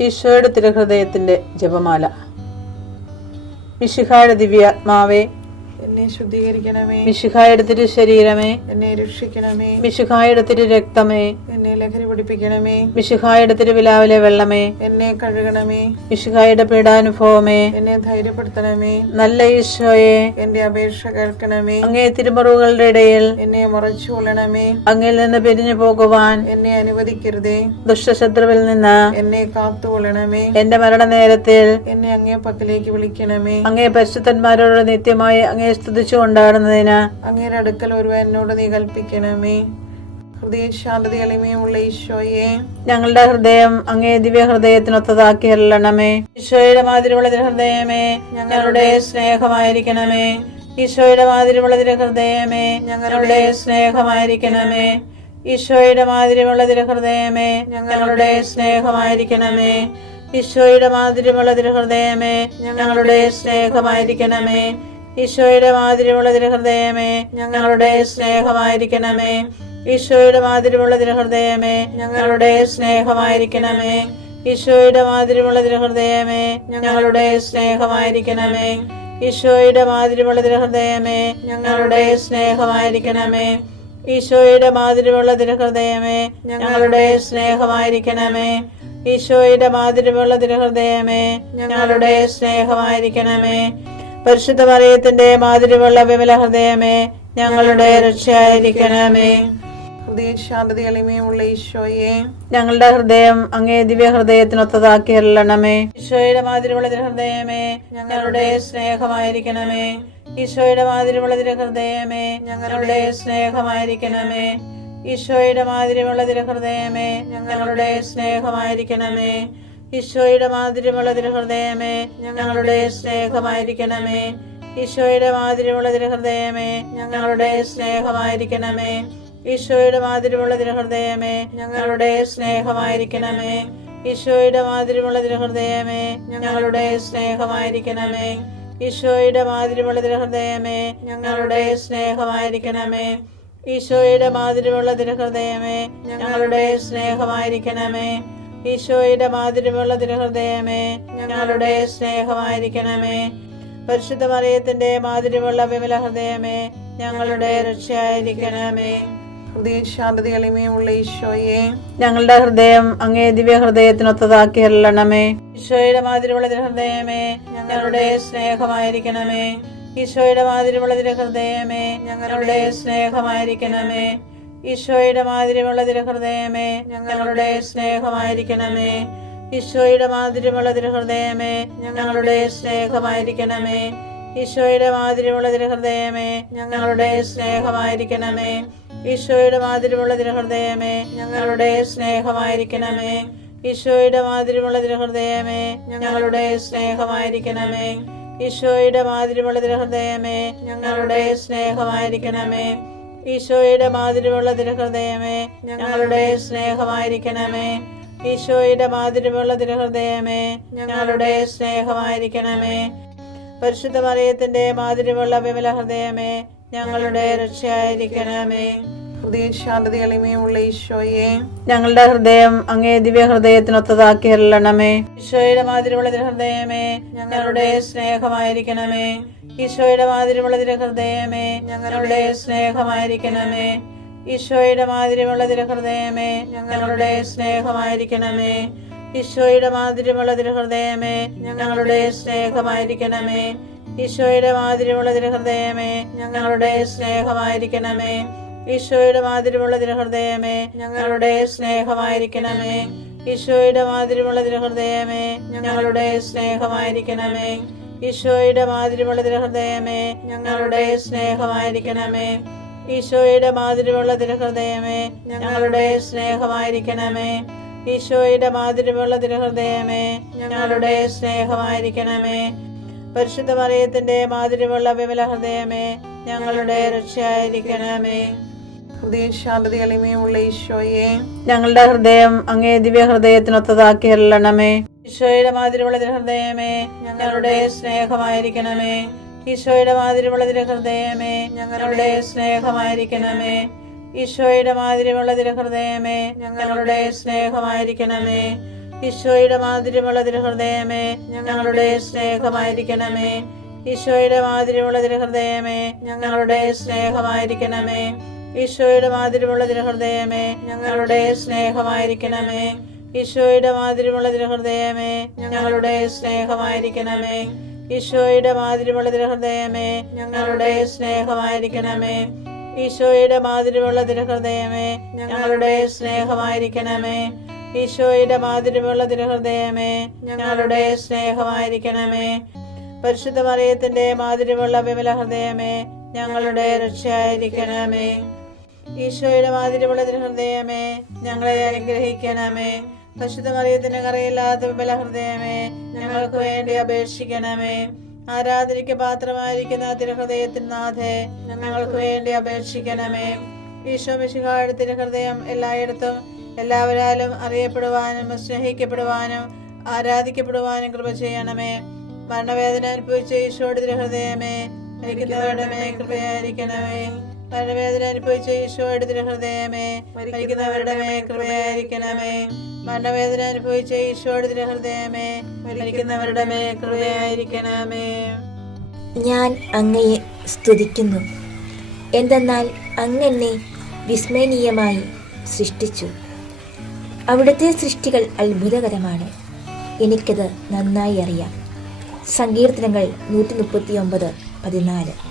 ഈശോയുടെ തിരുഹൃദയത്തിന്റെ ജപമാല. മിശിഹായുടെ ദിവ്യാത്മാവേ, എന്നെ ശുദ്ധീകരിക്കണമേ. മിശിഹായുടെ തിരു ശരീരമേ, എന്നെ രക്ഷിക്കണമേ. മിശിഹായുടെ തിരു രക്തമേ, എന്നെ ലഹരി പിടിപ്പിക്കണമേ. മിശിഹായുടെ തിരുവിലാവിലെ വെള്ളമേ, എന്നെ കഴുകണമേ. മിശിഹായുടെ പീഡാനുഭവമേ, എന്നെ ധൈര്യപ്പെടുത്തണമേ. നല്ല ഈശോയെ, എന്റെ അപേക്ഷ കേൾക്കണമേ. അങ്ങേ തിരുമുറിവുകളുടെ ഇടയിൽ എന്നെ മറച്ചു കൊള്ളണമേ. അങ്ങിൽ നിന്ന് പിരിഞ്ഞു പോകുവാൻ എന്നെ അനുവദിക്കരുതേ. ദുഷ്ടശത്രുവിൽ നിന്ന് എന്നെ കാത്തുകൊള്ളണമേ. എന്റെ മരണനേരത്തിൽ എന്നെ അങ്ങേ പക്കലേക്ക് വിളിക്കണമേ. അങ്ങേ പരിശുദ്ധന്മാരോട് നിത്യമായി അങ്ങേ സ്തുതിച്ചു കൊണ്ടാടുന്നതിന് അങ്ങയുടെ അടുക്കൽ ഒരുവൻ എന്നോട് നീ കൽപ്പിക്കണമേ. ഹൃദയശാന്തത എളിമയുള്ള ഈശോയെ, ഞങ്ങളുടെ ഹൃദയം അങ്ങേ ദിവ്യ ഹൃദയത്തിനൊത്തതാക്കി അരുളണമേ. ഈശോയുടെ മാതിരിയുള്ള ഹൃദയമേ, ഞങ്ങളുടെ സ്നേഹമായിരിക്കണമേ. ഈശോയുടെ മാതിരിയുള്ള ഹൃദയമേ, ഞങ്ങളുടെ സ്നേഹമായിരിക്കണമേ. ഈശോയുടെ മാതിരിയുള്ള ഹൃദയമേ, ഞങ്ങളുടെ സ്നേഹമായിരിക്കണമേ. ഈശോയുടെ മാതിരിയുള്ള ഹൃദയമേ, ഞങ്ങളുടെ സ്നേഹമായിരിക്കണമേ. ഈശോയുടെ മാതിരിയുള്ള ഹൃദയമേ, ഞങ്ങളുടെ സ്നേഹമായിരിക്കണമേ. ഈശോയുടെ മാതിരിയുള്ള ഹൃദയമേ, ഞങ്ങളുടെ സ്നേഹമായിരിക്കണമേ. ഈശോയുടെ മാതിരിയുള്ള ഹൃദയമേ, ഞങ്ങളുടെ സ്നേഹമായിരിക്കണമേ. ഈശോയുടെ മാതിരിയുള്ള ഹൃദയമേ, ഞങ്ങളുടെ സ്നേഹമായിരിക്കണമേ. ഈശോയുടെ മാതിരിയുള്ള ഹൃദയമേ, ഞങ്ങളുടെ സ്നേഹമായിരിക്കണമേ. ഈശോയുടെ മാതിരിയുള്ള ഹൃദയമേ, ഞങ്ങളുടെ സ്നേഹമായിരിക്കണമേ. പരിശുദ്ധ മറിയത്തിന്റെ മാതിരിയുള്ള വിമല ഹൃദയമേ, ഞങ്ങളുടെ രക്ഷയായിരിക്കണമേ. ഹൃദയശാന്തത എളിമയുള്ള ഈശോയെ, ഞങ്ങളുടെ ഹൃദയം അങ്ങേ ദിവ്യ ഹൃദയത്തിനൊത്തതാക്കി അരുളണമേ. ഈശോയുടെ മാതിരിയുള്ള ഹൃദയമേ, ഞങ്ങളുടെ സ്നേഹമായിരിക്കണമേ. ഈശോയുടെ മാതിരിയുള്ള ഹൃദയമേ, ഞങ്ങളുടെ സ്നേഹമായിരിക്കണമേ. ഈശോയുടെ മാതിരിയുള്ള ഹൃദയമേ, ഞങ്ങളുടെ സ്നേഹമായിരിക്കണമേ. ഈശോയുടെ മാതിരിയുള്ള ഹൃദയമേ, ഞങ്ങളുടെ സ്നേഹമായിരിക്കണമേ. ഈശോയുടെ മാതിരിയുള്ള ഹൃദയമേ, ഞങ്ങളുടെ സ്നേഹമായിരിക്കണമേ. ഈശോയുടെ മാതിരിയുള്ള ഹൃദയമേ, ഞങ്ങളുടെ സ്നേഹമായിരിക്കണമേ. ഈശോയുടെ മാതിരിയുള്ള ഹൃദയമേ, ഞങ്ങളുടെ സ്നേഹമായിരിക്കണമേ. ഈശോയുടെ മാതിരിയുള്ള ഹൃദയമേ, ഞങ്ങളുടെ സ്നേഹമായിരിക്കണമേ. ഈശോയുടെ മാതിരിയുള്ള ഹൃദയമേ, ഞങ്ങളുടെ സ്നേഹമായിരിക്കണമേ. ഈശോയുടെ മാതിരിയുള്ള ഹൃദയമേ, ഞങ്ങളുടെ സ്നേഹമായിരിക്കണമേ. പരിശുദ്ധ മറിയത്തിന്റെ മാതിരിയുള്ള വിമല ഹൃദയമേ, ഞങ്ങളുടെ രക്ഷയായിരിക്കണമേ. ഹൃദയശാന്തത എളിമയുള്ള ഈശോയെ, ഞങ്ങളുടെ ഹൃദയം അങ്ങേ ദിവ്യ ഹൃദയത്തിനൊത്തതാക്കി അരുളണമേ. ഈശോയുടെ മാതിരിയുള്ള ഹൃദയമേ, ഞങ്ങളുടെ സ്നേഹമായിരിക്കണമേ. ഈശോയുടെ മാതിരിയുള്ള ഹൃദയമേ, ഞങ്ങളുടെ സ്നേഹമായിരിക്കണമേ. ഈശോയുടെ മാതിരിയുള്ള ഹൃദയമേ, ഞങ്ങളുടെ സ്നേഹമായിരിക്കണമേ. ഈശോയുടെ മാതിരിയുള്ള ഹൃദയമേ, ഞങ്ങളുടെ സ്നേഹമായിരിക്കണമേ. ഈശോയുടെ മാതിരിയുള്ള ഹൃദയമേ, ഞങ്ങളുടെ സ്നേഹമായിരിക്കണമേ. ഈശോയുടെ മാതിരിയുള്ള ഹൃദയമേ, ഞങ്ങളുടെ സ്നേഹമായിരിക്കണമേ. ഈശോയുടെ മാതിരിയുള്ള ഹൃദയമേ, ഞങ്ങളുടെ സ്നേഹമായിരിക്കണമേ. ഈശോയുടെ മാതിരിയുള്ള ഹൃദയമേ, ഞങ്ങളുടെ സ്നേഹമായിരിക്കണമേ. ഈശോയുടെ മാതിരിയുള്ള ഹൃദയമേ, ഞങ്ങളുടെ സ്നേഹമായിരിക്കണമേ. ഈശോയുടെ മാതിരിയുള്ള ഹൃദയമേ, ഞങ്ങളുടെ സ്നേഹമായിരിക്കണമേ. പരിശുദ്ധ മറിയത്തിന്റെ മാതിരിയുള്ള വിമല ഹൃദയമേ, ഞങ്ങളുടെ രക്ഷയായിരിക്കണമേ. ഹൃദയശാന്തത എളിമയുള്ള ഈശോയെ, ഞങ്ങളുടെ ഹൃദയം അങ്ങേ ദിവ്യ ഹൃദയത്തിനൊത്തതാക്കി അരുളണമേ. ഈശോയുടെ മാതിരിയുള്ള ഹൃദയമേ, ഞങ്ങളുടെ സ്നേഹമായിരിക്കണമേ. ഈശോയുടെ മാതിരിയുള്ള ഹൃദയമേ, ഞങ്ങളുടെ സ്നേഹമായിരിക്കണമേ. ഈശോയുടെ മാതിരിയുള്ള ഹൃദയമേ, ഞങ്ങളുടെ സ്നേഹമായിരിക്കണമേ. ഈശോയുടെ മാതിരിയുള്ള ഹൃദയമേ, ഞങ്ങളുടെ സ്നേഹമായിരിക്കണമേ. ഈശോയുടെ മാതിരിയുള്ള ഹൃദയമേ, ഞങ്ങളുടെ സ്നേഹമായിരിക്കണമേ. ഈശോയുടെ മാതിരിയുള്ള ഹൃദയമേ, ഞങ്ങളുടെ സ്നേഹമായിരിക്കണമേ. ഈശോയുടെ മാതിരിയുള്ള ഹൃദയമേ, ഞങ്ങളുടെ സ്നേഹമായിരിക്കണമേ. ഈശോയുടെ മാതിരിയുള്ള ഹൃദയമേ, ഞങ്ങളുടെ സ്നേഹമായിരിക്കണമേ. ഈശോയുടെ മാതിരിയുള്ള ഹൃദയമേ, ഞങ്ങളുടെ സ്നേഹമായിരിക്കണമേ. ഈശോയുടെ മാതിരിയുള്ള ഹൃദയമേ, ഞങ്ങളുടെ സ്നേഹമായിരിക്കണമേ. പരിശുദ്ധ മറിയത്തിന്റെ മാതിരിയുള്ള വിമല ഹൃദയമേ, ഞങ്ങളുടെ രക്ഷയായിരിക്കണമേ. ഹൃദയശാന്തത എളിമയുള്ള ഈശോയെ, ഞങ്ങളുടെ ഹൃദയം അങ്ങേ ദിവ്യ ഹൃദയത്തിനൊത്തതാക്കി അരുളണമേ. ഈശോയുടെ മാതിരിയുള്ള ഹൃദയമേ, ഞങ്ങളുടെ സ്നേഹമായിരിക്കണമേ. ഈശോയുടെ മാതിരിയുള്ള ഹൃദയമേ, ഞങ്ങളുടെ സ്നേഹമായിരിക്കണമേ. ഈശോയുടെ മാതിരിയുള്ള ഹൃദയമേ, ഞങ്ങളുടെ സ്നേഹമായിരിക്കണമേ. ഈശോയുടെ മാധുര്യമുള്ള തിരുഹൃദയമേ, ഞങ്ങളുടെ സ്നേഹമായിരിക്കണമേ. ഈശോയുടെ മാധുര്യമുള്ള തിരുഹൃദയമേ, ഞങ്ങളുടെ സ്നേഹമായിരിക്കണമേ. ഈശോയുടെ മാധുര്യമുള്ള തിരുഹൃദയമേ, ഞങ്ങളുടെ സ്നേഹമായിരിക്കണമേ. ഈശോയുടെ മാധുര്യമുള്ള തിരുഹൃദയമേ, ഞങ്ങളുടെ സ്നേഹമായിരിക്കണമേ. ഈശോയുടെ മാധുര്യമുള്ള തിരുഹൃദയമേ, ഞങ്ങളുടെ സ്നേഹമായിരിക്കണമേ. ഈശോയുടെ മാധുര്യമുള്ള തിരുഹൃദയമേ, ഞങ്ങളുടെ സ്നേഹമായിരിക്കണമേ. ഈശോയുടെ മാധുര്യമുള്ള തിരുഹൃദയമേ, ഞങ്ങളുടെ സ്നേഹമായിരിക്കണമേ. പരിശുദ്ധ മറിയത്തിന്റെ മാധുര്യമുള്ള വിമല ഹൃദയമേ, ഞങ്ങളുടെ രക്ഷയായിരിക്കണമേ. ഈശോയുടെ മാധുര്യമുള്ള തിരുഹൃദയമേ, ഞങ്ങളെ അനുഗ്രഹിക്കണമേ. പരിശുദ്ധ മറിയത്തിന്റെ കറയില്ലാത്ത വിമല ഹൃദയമേ, ഞങ്ങൾക്ക് വേണ്ടി അപേക്ഷിക്കണമേ. ആരാധനയ്ക്ക് പാത്രമായിരിക്കുന്ന തിരുഹൃദയത്തിന് നാഥേ, ഞങ്ങൾക്ക് വേണ്ടി അപേക്ഷിക്കണമേ. ഈശോ മിശിഹായുടെ തിരുഹൃദയം എല്ലായിടത്തും എല്ലാവരാലും അറിയപ്പെടുവാനും സ്നേഹിക്കപ്പെടുവാനും ആരാധിക്കപ്പെടുവാനും കൃപ ചെയ്യണമേ. മരണവേദന അനുഭവിച്ച ഈശോയുടെ തിരുഹൃദയമേ, മരിക്കുന്നവരുടെ മേൽ കൃപയായിരിക്കണമേ. മരണവേദന അനുഭവിച്ച ഈശോയുടെ തിരുഹൃദയമേ, മരിക്കുന്നവരുടെ മേൽ കൃപയായിരിക്കണമേ. മരണവേദന അനുഭവിച്ച ഈശോയുടെ തിരുഹൃദയമേ, മരിക്കുന്നവരുടെ മേൽ കൃപയായിരിക്കണമേ. ഞാൻ അങ്ങയെ സ്തുതിക്കുന്നു, എന്തെന്നാൽ അങ്ങെന്നെ വിസ്മരണീയമായി സൃഷ്ടിച്ചു. അവിടുത്തെ സൃഷ്ടികൾ അത്ഭുതകരമാണ്, എനിക്കത് നന്നായി അറിയാം. സങ്കീർത്തനങ്ങൾ 139:14.